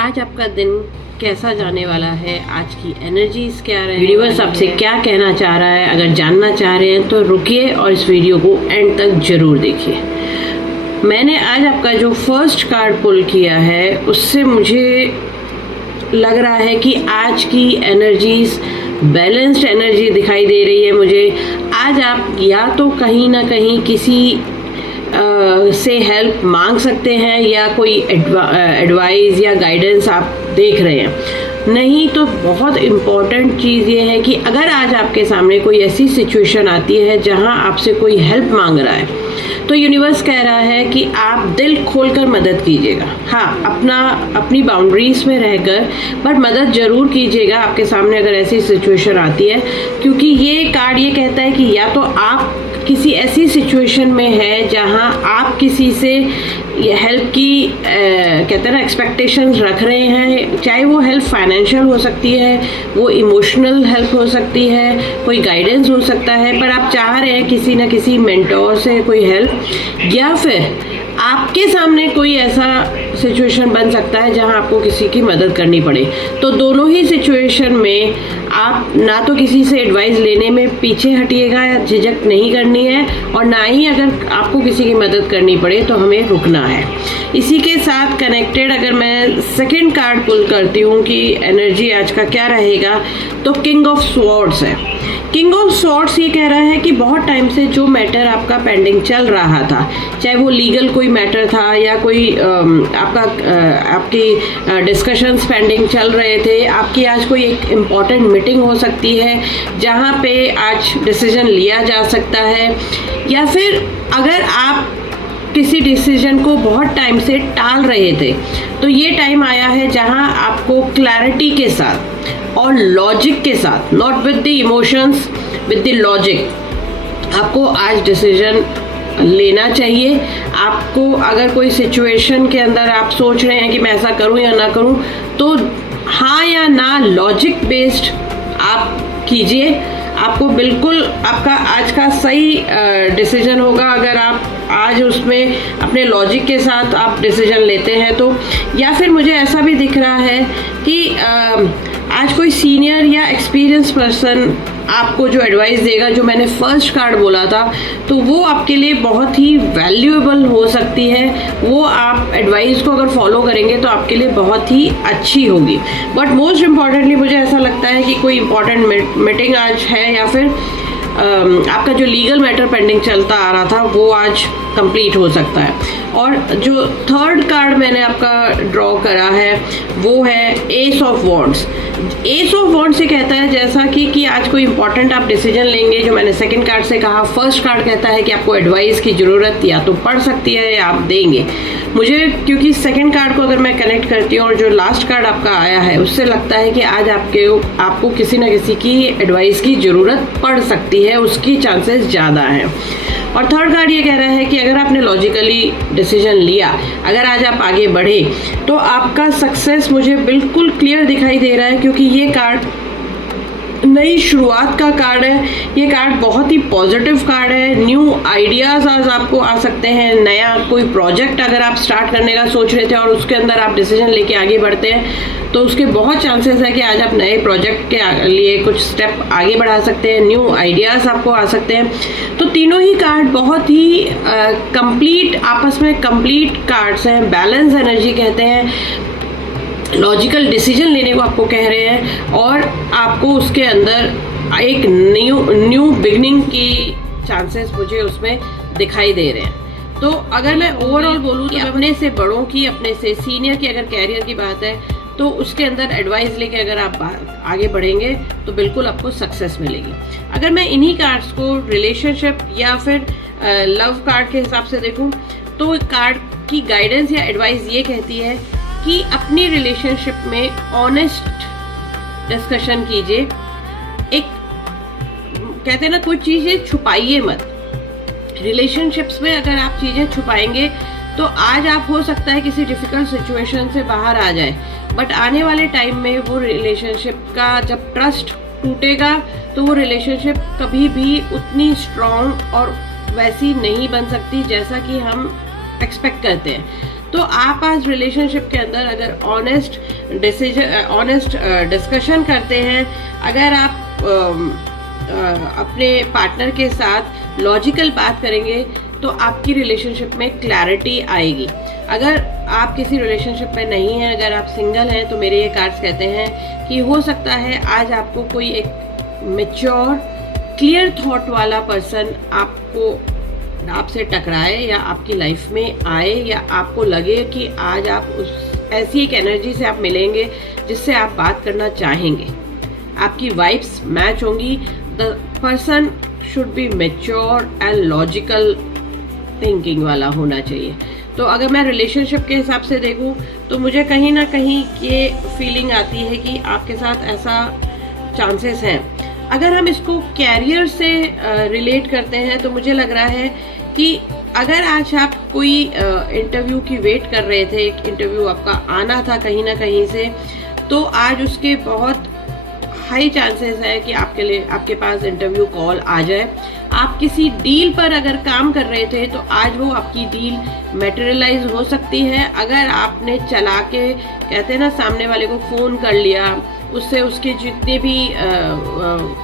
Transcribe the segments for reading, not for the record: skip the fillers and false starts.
आज आपका दिन कैसा जाने वाला है, आज की एनर्जीज क्या रहे, यूनिवर्स आपसे क्या कहना चाह रहा है। अगर जानना चाह रहे हैं तो रुकिए और इस वीडियो को एंड तक जरूर देखिए। मैंने आज आपका जो फर्स्ट कार्ड पुल किया है उससे मुझे लग रहा है कि आज की एनर्जीज बैलेंस्ड एनर्जी दिखाई दे रही है मुझे। आज आप या तो कहीं ना कहीं किसी से हेल्प मांग सकते हैं या कोई एडवाइस या गाइडेंस आप देख रहे हैं। नहीं तो बहुत इम्पॉर्टेंट चीज़ ये है कि अगर आज आपके सामने कोई ऐसी सिचुएशन आती है जहां आपसे कोई हेल्प मांग रहा है तो यूनिवर्स कह रहा है कि आप दिल खोलकर मदद कीजिएगा। हाँ, अपनी बाउंड्रीज में रहकर बट मदद जरूर कीजिएगा आपके सामने अगर ऐसी सिचुएशन आती है, क्योंकि ये कार्ड ये कहता है कि या तो आप किसी ऐसी सिचुएशन में है जहां आप किसी से हेल्प की कहते हैं ना एक्सपेक्टेशंस रख रहे हैं, चाहे वो हेल्प फाइनेंशियल हो सकती है, वो इमोशनल हेल्प हो सकती है, कोई गाइडेंस हो सकता है, पर आप चाह रहे हैं किसी ना किसी मेंटोर से कोई हेल्प, या फिर आपके सामने कोई ऐसा सिचुएशन बन सकता है जहां आपको किसी की मदद करनी पड़े। तो दोनों ही सिचुएशन में आप ना तो किसी से एडवाइस लेने में पीछे हटिएगा, झिझक नहीं करनी है, और ना ही अगर आपको किसी की मदद करनी पड़े तो हमें रुकना है। इसी के साथ कनेक्टेड अगर मैं सेकंड कार्ड पुल करती हूँ कि एनर्जी आज का क्या रहेगा, तो किंग ऑफ स्वॉर्ड्स है। किंग ऑफ स्वॉर्ड्स ये कह रहा है कि बहुत टाइम से जो मैटर आपका पेंडिंग चल रहा था, चाहे वो लीगल कोई मैटर था या कोई आपकी डिस्कशंस पेंडिंग चल रहे थे, आपकी आज कोई एक इम्पॉर्टेंट मीटिंग हो सकती है जहाँ पे आज डिसीजन लिया जा सकता है, या फिर अगर आप किसी डिसीजन को बहुत टाइम से टाल रहे थे तो ये टाइम आया है जहां आपको क्लैरिटी के साथ और लॉजिक के साथ, not with the emotions, with the logic, आपको आज डिसीजन लेना चाहिए। आपको अगर कोई सिचुएशन के अंदर आप सोच रहे हैं कि मैं ऐसा करूं या ना करूं, तो हाँ या ना लॉजिक बेस्ड आप कीजिए। आपको बिल्कुल आपका आज का सही डिसीजन होगा अगर आप आज उसमें अपने लॉजिक के साथ आप डिसीजन लेते हैं तो। या फिर मुझे ऐसा भी दिख रहा है कि आज कोई सीनियर या एक्सपीरियंस पर्सन आपको जो एडवाइस देगा, जो मैंने फर्स्ट कार्ड बोला था, तो वो आपके लिए बहुत ही वैल्यूएबल हो सकती है। वो आप एडवाइस को अगर फॉलो करेंगे तो आपके लिए बहुत ही अच्छी होगी। बट मोस्ट इम्पॉर्टेंटली मुझे ऐसा लगता है कि कोई इम्पॉर्टेंट मीटिंग आज है, या फिर आपका जो लीगल मैटर पेंडिंग चलता आ रहा था वो आज कंप्लीट हो सकता है। और जो थर्ड कार्ड मैंने आपका ड्रॉ करा है वो है S of wands. S of wands से कहता है जैसा कि आज कोई इंपॉर्टेंट आप डिसीजन लेंगे, जो मैंने सेकंड कार्ड से कहा। फर्स्ट कार्ड कहता है कि आपको एडवाइस की ज़रूरत या तो पड़ सकती है या आप देंगे। मुझे क्योंकि सेकंड कार्ड को अगर मैं कनेक्ट करती हूँ और जो लास्ट कार्ड आपका आया है उससे लगता है कि आज आपको किसी न किसी की एडवाइस की ज़रूरत पड़ सकती है, उसकी चांसेस ज़्यादा हैं। और थर्ड कार्ड ये कह रहा है कि अगर आपने लॉजिकली डिसीजन लिया, अगर आज आप आगे बढ़े तो आपका सक्सेस मुझे बिल्कुल क्लियर दिखाई दे रहा है, क्योंकि ये कार्ड नई शुरुआत का कार्ड है। ये कार्ड बहुत ही पॉजिटिव कार्ड है। न्यू आइडियाज़ आज आपको आ सकते हैं। नया कोई प्रोजेक्ट अगर आप स्टार्ट करने का सोच रहे थे और उसके अंदर आप डिसीजन लेके आगे बढ़ते हैं तो उसके बहुत चांसेस है कि आज आप नए प्रोजेक्ट के लिए कुछ स्टेप आगे बढ़ा सकते हैं। न्यू आइडियाज़ आपको आ सकते हैं। तो तीनों ही कार्ड बहुत ही कंप्लीट, आपस में कंप्लीट कार्ड्स हैं। बैलेंस एनर्जी कहते हैं, लॉजिकल डिसीजन लेने को आपको कह रहे हैं, और आपको उसके अंदर एक न्यू बिगनिंग की चांसेस मुझे उसमें दिखाई दे रहे हैं। तो अगर मैं ओवरऑल बोलूँ तो अपने से बड़ों की, अपने से सीनियर की अगर कैरियर की बात है तो उसके अंदर एडवाइस लेके अगर आप आगे बढ़ेंगे तो बिल्कुल आपको सक्सेस मिलेगी। अगर मैं इन्हीं कार्ड्स को रिलेशनशिप या फिर लव कार्ड के हिसाब से देखूं तो कार्ड की गाइडेंस या एडवाइस ये कहती है कि अपनी रिलेशनशिप में ऑनेस्ट डिस्कशन कीजिए। एक कहते हैं ना, कोई चीजें छुपाइए मत। रिलेशनशिप्स में अगर आप चीजें छुपाएंगे तो आज आप हो सकता है किसी डिफिकल्ट सिचुएशन से बाहर आ जाए, बट आने वाले टाइम में वो रिलेशनशिप का जब ट्रस्ट टूटेगा तो वो रिलेशनशिप कभी भी उतनी स्ट्रॉन्ग और वैसी नहीं बन सकती जैसा कि हम एक्सपेक्ट करते हैं। तो आप आज रिलेशनशिप के अंदर अगर ऑनेस्ट डिस्कशन करते हैं, अगर आप अपने पार्टनर के साथ लॉजिकल बात करेंगे तो आपकी रिलेशनशिप में क्लैरिटी आएगी। अगर आप किसी रिलेशनशिप में नहीं हैं, अगर आप सिंगल हैं, तो मेरे ये कार्ड्स कहते हैं कि हो सकता है आज आपको कोई एक मैच्योर क्लियर थॉट वाला पर्सन आपसे टकराए या आपकी लाइफ में आए, या आपको लगे कि आज आप उस ऐसी एक एनर्जी से आप मिलेंगे जिससे आप बात करना चाहेंगे, आपकी वाइब्स मैच होंगी। The person should be mature and logical thinking वाला होना चाहिए। तो अगर मैं रिलेशनशिप के हिसाब से देखूं तो मुझे कहीं ना कहीं ये फीलिंग आती है कि आपके साथ ऐसा चांसेस हैं। अगर हम इसको कैरियर से रिलेट करते हैं तो मुझे लग रहा है कि अगर आज आप कोई इंटरव्यू की वेट कर रहे थे, एक इंटरव्यू आपका आना था कहीं ना कहीं से, तो आज उसके बहुत हाई चांसेस है कि आपके पास इंटरव्यू कॉल आ जाए। आप किसी डील पर अगर काम कर रहे थे तो आज वो आपकी डील मटेरियलाइज हो सकती है। अगर आपने चला के, कहते हैं ना, सामने वाले को फोन कर लिया, उससे उसके जितने भी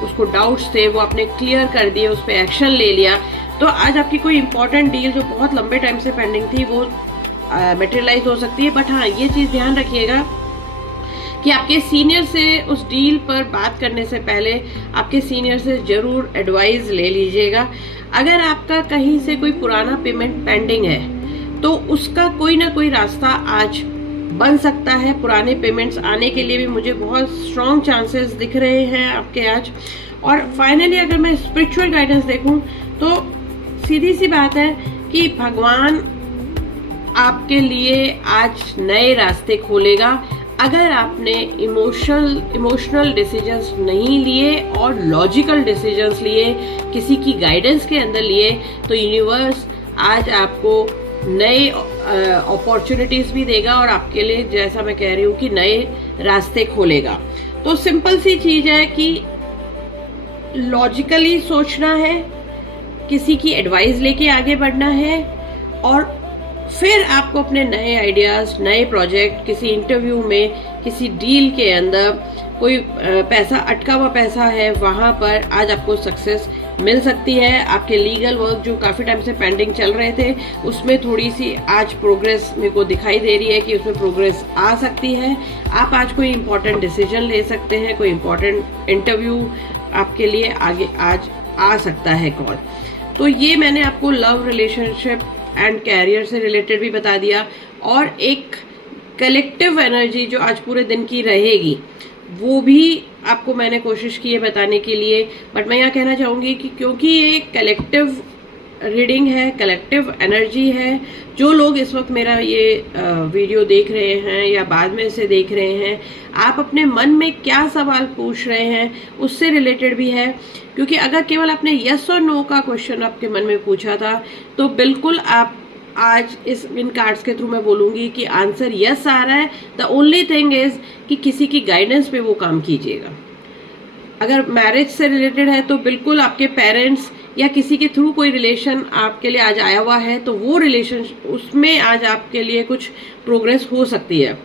उसको डाउट्स थे वो आपने क्लियर कर दिए, उस पर एक्शन ले लिया, तो आज आपकी कोई इंपॉर्टेंट डील जो बहुत लंबे टाइम से पेंडिंग थी वो मटेरियलाइज हो सकती है। बट हाँ, ये चीज़ ध्यान रखिएगा कि आपके सीनियर से उस डील पर बात करने से पहले आपके सीनियर से जरूर एडवाइस ले लीजिएगा। अगर आपका कहीं से कोई पुराना पेमेंट पेंडिंग है तो उसका कोई ना कोई रास्ता आज बन सकता है। पुराने पेमेंट्स आने के लिए भी मुझे बहुत स्ट्रॉन्ग चांसेस दिख रहे हैं आपके आज। और फाइनली अगर मैं स्पिरिचुअल गाइडेंस देखूं तो सीधी सी बात है कि भगवान आपके लिए आज नए रास्ते खोलेगा। अगर आपने इमोशनल डिसीजंस नहीं लिए और लॉजिकल डिसीजंस लिए, किसी की गाइडेंस के अंदर लिए, तो यूनिवर्स आज आपको नए अपॉर्चुनिटीज भी देगा और आपके लिए, जैसा मैं कह रही हूँ, कि नए रास्ते खोलेगा। तो सिंपल सी चीज है कि लॉजिकली सोचना है, किसी की एडवाइस लेके आगे बढ़ना है, और फिर आपको अपने नए आइडियाज, नए प्रोजेक्ट, किसी इंटरव्यू में, किसी डील के अंदर कोई पैसा, अटका हुआ पैसा है, वहां पर आज आपको सक्सेस मिल सकती है। आपके लीगल वर्क जो काफी टाइम से पेंडिंग चल रहे थे, उसमें थोड़ी सी आज प्रोग्रेस मेरे को दिखाई दे रही है कि उसमें प्रोग्रेस आ सकती है। आप आज कोई इंपॉर्टेंट डिसीजन ले सकते हैं, कोई इंपॉर्टेंट इंटरव्यू आपके लिए आगे आज आ सकता है कॉल। तो ये मैंने आपको लव, रिलेशनशिप एंड कैरियर से रिलेटेड भी बता दिया, और एक कलेक्टिव एनर्जी जो आज पूरे दिन की रहेगी वो भी आपको मैंने कोशिश की है बताने के लिए। बट मैं यहाँ कहना चाहूंगी कि क्योंकि ये कलेक्टिव रीडिंग है, कलेक्टिव एनर्जी है, जो लोग इस वक्त मेरा ये वीडियो देख रहे हैं या बाद में इसे देख रहे हैं, आप अपने मन में क्या सवाल पूछ रहे हैं उससे रिलेटेड भी है। क्योंकि अगर केवल आपने यस और नो का क्वेश्चन आपके मन में पूछा था तो बिल्कुल आप आज इन कार्ड्स के थ्रू मैं बोलूंगी कि आंसर यस आ रहा है। द ओनली थिंग इज कि किसी की गाइडेंस पे वो काम कीजिएगा। अगर मैरिज से रिलेटेड है तो बिल्कुल आपके पेरेंट्स या किसी के थ्रू कोई रिलेशन आपके लिए आज आया हुआ है तो वो रिलेशन, उसमें आज आपके लिए कुछ प्रोग्रेस हो सकती है।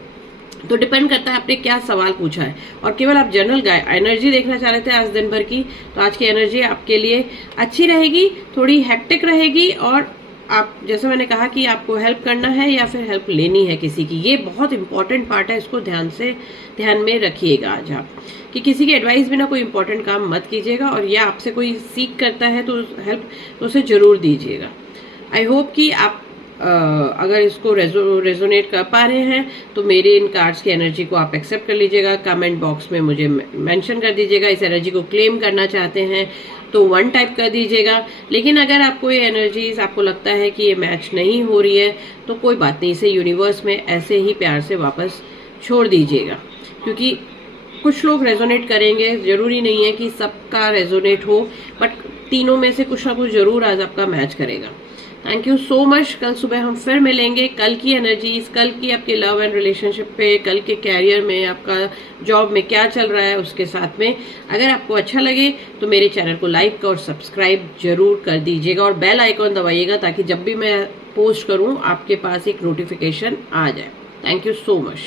तो डिपेंड करता है आपने क्या सवाल पूछा है। और केवल आप जनरल एनर्जी देखना चाह रहे थे आज दिन भर की, तो आज की एनर्जी आपके लिए अच्छी रहेगी, थोड़ी हेक्टिक रहेगी, और आप, जैसे मैंने कहा कि आपको हेल्प करना है या फिर हेल्प लेनी है किसी की, ये बहुत इंपॉर्टेंट पार्ट है। इसको ध्यान में रखिएगा आज आप, कि किसी की एडवाइस बिना कोई इंपॉर्टेंट काम मत कीजिएगा, और या आपसे कोई सीख करता है तो हेल्प तो उसे जरूर दीजिएगा। आई होप कि आप अगर इसको रेजोनेट कर पा रहे हैं तो मेरे इन कार्ड्स की एनर्जी को आप एक्सेप्ट कर लीजिएगा। कमेंट बॉक्स में मुझे मेंशन कर दीजिएगा। इस एनर्जी को क्लेम करना चाहते हैं तो 1 टाइप कर दीजिएगा। लेकिन अगर आपको ये एनर्जीज, आपको लगता है कि ये मैच नहीं हो रही है, तो कोई बात नहीं, इसे यूनिवर्स में ऐसे ही प्यार से वापस छोड़ दीजिएगा। क्योंकि कुछ लोग रेजोनेट करेंगे, जरूरी नहीं है कि सबका रेजोनेट हो, बट तीनों में से कुछ ना कुछ जरूर आज आपका मैच करेगा। Thank you so much. कल सुबह हम फिर मिलेंगे। कल की एनर्जीज, कल की आपके लव एंड रिलेशनशिप पे, कल के कैरियर में, आपका जॉब में क्या चल रहा है उसके साथ में। अगर आपको अच्छा लगे तो मेरे चैनल को लाइक और सब्सक्राइब जरूर कर दीजिएगा, और बेल आइकॉन दबाइएगा ताकि जब भी मैं पोस्ट करूं आपके पास एक नोटिफिकेशन आ जाए। Thank you so much.